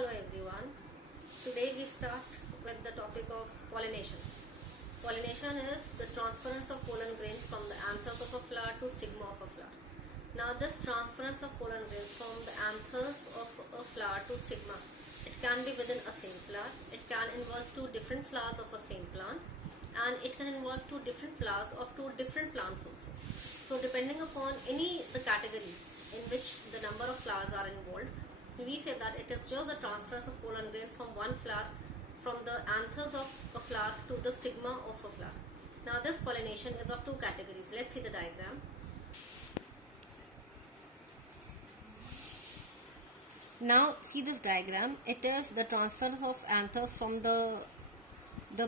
Hello everyone. Today we start with the topic of pollination. Pollination is the transference of pollen grains from the anthers of a flower to stigma of a flower. Now this transference of pollen grains from the anthers of a flower to stigma, it can be within a same flower, it can involve two different flowers of a same plant, and it can involve two different flowers of two different plants also. So depending upon the category in which the number of flowers are involved, we say that it is just a transference of pollen grains from one flower, from the anthers of a flower to the stigma of a flower. Now this pollination is of two categories. Let's see the diagram. Now see this diagram. It is the transfer of anthers from the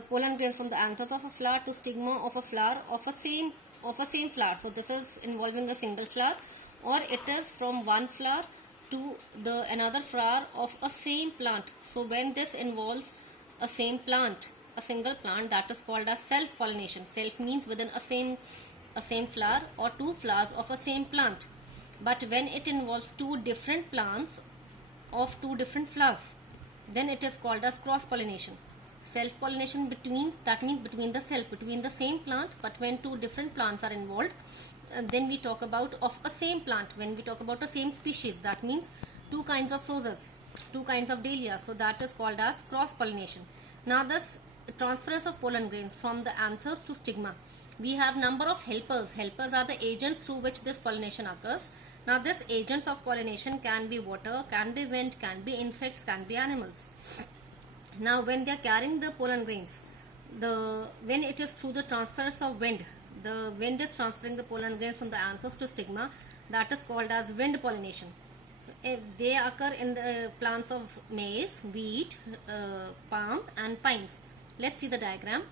pollen grains from the anthers of a flower to stigma of a flower of a same flower. So this is involving a single flower, or it is from one flower to the another flower of a same plant. So when this involves a same plant, a single plant, that is called as self pollination. Self means within a same flower or two flowers of a same plant. But when it involves two different plants of two different flowers, then it is called as cross pollination. Self pollination between the same plant, but when two different plants are involved, then we talk about of a same plant. When we talk about a same species, that means two kinds of roses, two kinds of dahlias, so that is called as cross pollination. Now this transference of pollen grains from the anthers to stigma, we have number of helpers. Helpers are the agents through which this pollination occurs. Now this agents of pollination can be water, can be wind, can be insects, can be animals. Now when they are carrying the pollen grains, when it is through the transference of wind, the wind is transferring the pollen grains from the anthers to stigma, that is called as wind pollination. If they occur in the plants of maize, wheat, palm and pines. Let's see the diagram.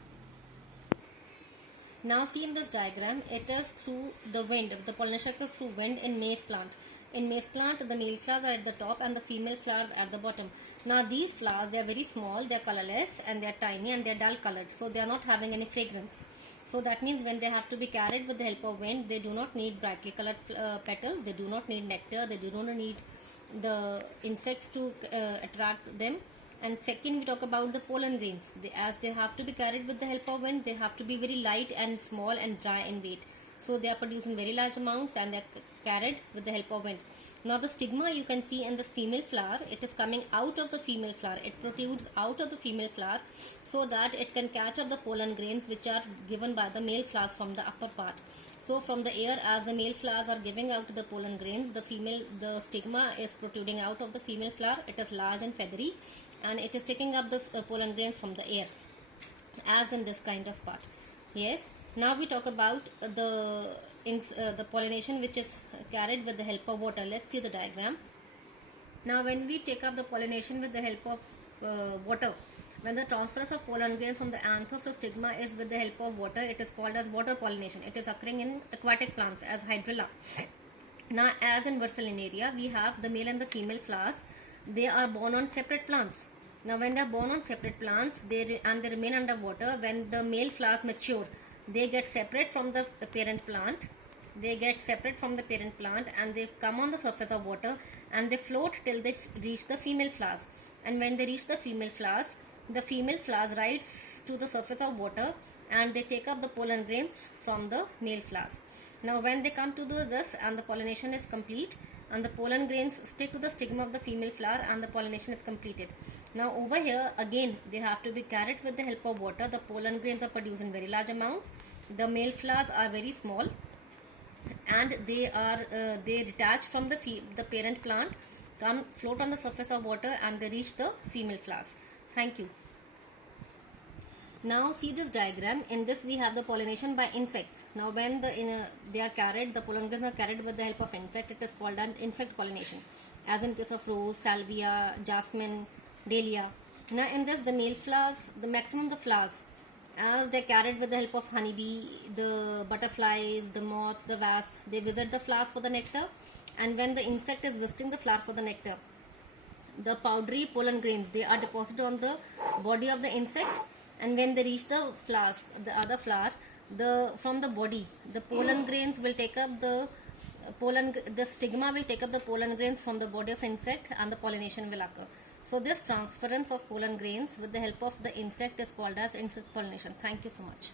Now see in this diagram, it is through the wind. The pollination occurs through wind in maize plant. In maize plant, the male flowers are at the top and the female flowers at the bottom. Now these flowers, they are very small, they are colorless and they are tiny and they are dull colored. So they are not having any fragrance. So that means when they have to be carried with the help of wind, they do not need brightly colored petals, they do not need nectar, they do not need the insects to attract them. And second, we talk about the pollen grains. As they have to be carried with the help of wind, they have to be very light and small and dry in weight. So they are produced in very large amounts and they are carried with the help of wind. Now the stigma you can see in this female flower, it is coming out of the female flower. It protrudes out of the female flower so that it can catch up the pollen grains which are given by the male flowers from the upper part. So from the air, as the male flowers are giving out the pollen grains, the stigma is protruding out of the female flower. It is large and feathery and it is taking up the pollen grain from the air, as in this kind of part. Yes. Now we talk about the pollination which is carried with the help of water. Let's see the diagram. Now when we take up the pollination with the help of water, when the transference of pollen grain from the anthers to stigma is with the help of water, it is called as water pollination. It is occurring in aquatic plants as hydrilla. Now as in Vercellinaria, we have the male and the female flowers. They are born on separate plants. Now when they are born on separate plants, they remain under water. When the male flowers mature, they get separate from the parent plant. And they come on the surface of water and they float till they reach the female flowers. And when they reach the female flowers rise to the surface of water and they take up the pollen grains from the male flowers. Now when they come to do this and the pollination is complete and the pollen grains stick to the stigma of the female flower and the pollination is completed. Now over here again they have to be carried with the help of water. The pollen grains are produced in very large amounts. The male flowers are very small and they detach from the parent plant, come float on the surface of water and they reach the female flowers. Thank you. Now see this diagram. In this we have the pollination by insects. Now when the pollen grains are carried with the help of insect, it is called an insect pollination, as in case of rose, salvia, jasmine, dahlia. Now in this the male flowers, the maximum the flowers, as they carried with the help of honeybee, the butterflies, the moths, the wasp, they visit the flowers for the nectar. And when the insect is visiting the flower for the nectar, the powdery pollen grains, they are deposited on the body of the insect. And when they reach the flowers, the other flower, from the body, the pollen grains will take up the stigma will take up the pollen grains from the body of insect and the pollination will occur. So this transference of pollen grains with the help of the insect is called as insect pollination. Thank you so much.